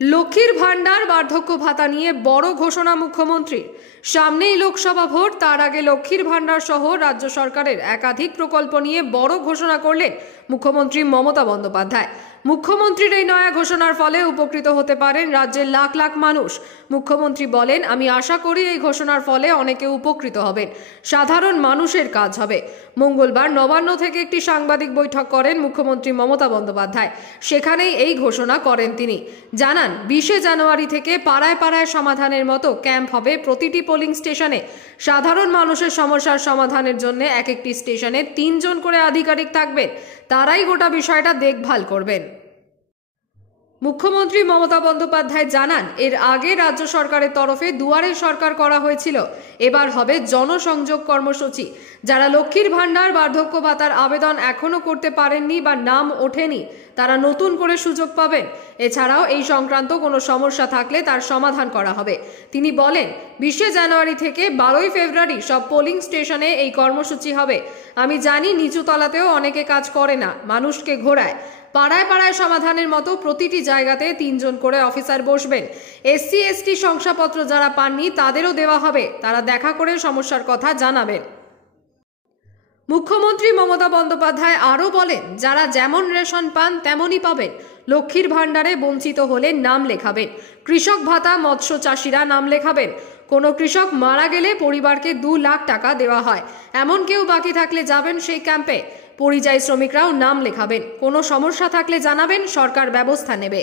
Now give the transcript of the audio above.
লক্ষ্মীর ভান্ডার বার্ধক্য ভাতা নিয়ে বড় ঘোষণা মুখ্যমন্ত্রীর। সামনেই লোকসভা ভোট, তার আগে লক্ষ্মীর ভান্ডার সহ রাজ্য সরকারের একাধিক প্রকল্প নিয়ে বড় ঘোষণা করলেন মুখ্যমন্ত্রী মমতা বন্দ্যোপাধ্যায়। মুখ্যমন্ত্রীর এই নয়া ঘোষণার ফলে উপকৃত হতে পারেন রাজ্যের লাখ লাখ মানুষ। মুখ্যমন্ত্রী বলেন, আমি আশা করি এই ঘোষণার ফলে অনেকে উপকৃত হবেন, সাধারণ মানুষের কাজ হবে। মঙ্গলবার নবান্ন থেকে একটি সাংবাদিক বৈঠক করেন মুখ্যমন্ত্রী মমতা বন্দ্যোপাধ্যায়। সেখানেই এই ঘোষণা করেন তিনি। জানান, 20 জানুয়ারি থেকে পাড়ায় পাড়ায় সমাধানের মতো ক্যাম্প হবে প্রতিটি পোলিং স্টেশনে। সাধারণ মানুষের সমস্যার সমাধানের জন্য এক একটি স্টেশনে 3 জন করে আধিকারিক থাকবেন, তারাই গোটা বিষয়টা দেখভাল করবেন। মুখ্যমন্ত্রী মমতা বন্দ্যোপাধ্যায় জানান, এর আগে রাজ্য সরকারের তরফে দুয়ারে সরকার করা হয়েছিল, এবার হবে জনসংযোগ কর্মসূচি। যারা লক্ষ্মীর ভান্ডার বার্ধক্য ভাতার আবেদন এখনো করতে পারেননি বা নাম ওঠেনি, তারা নতুন করে সুযোগ পাবেন। এছাড়াও এই সংক্রান্ত কোনো সমস্যা থাকলে তার সমাধান করা হবে। তিনি বলেন, 20 জানুয়ারি থেকে 12 ফেব্রুয়ারি সব পোলিং স্টেশনে এই কর্মসূচি হবে। আমি জানি নিচুতলাতেও অনেকে কাজ করে না, মানুষকে ঘোরায়। পাড়ায় পাড়ায় সমাধানের মতো প্রতিটি জায়গাতে 3 জন করে অফিসার বসবেন। এসসি এসটি শংসাপত্র যারা পাননি তাদেরও দেওয়া হবে, তারা দেখা করে সমস্যার কথা জানাবেন। মুখ্যমন্ত্রী মমতা বন্দ্যোপাধ্যায় আরও বলেন, যারা যেমন রেশন পান তেমনই পাবেন। লক্ষ্মীর ভান্ডারে বঞ্চিত হলে নাম লেখাবেন। কৃষক ভাতা মৎস্য চাষিরা নাম লেখাবেন। কোনো কৃষক মারা গেলে পরিবারকে 2 লাখ টাকা দেওয়া হয়। এমন কেউ বাকি থাকলে যাবেন সেই ক্যাম্পে। পরিযায়ী শ্রমিকরাও নাম লেখাবেন। কোনো সমস্যা থাকলে জানাবেন, সরকার ব্যবস্থা নেবে।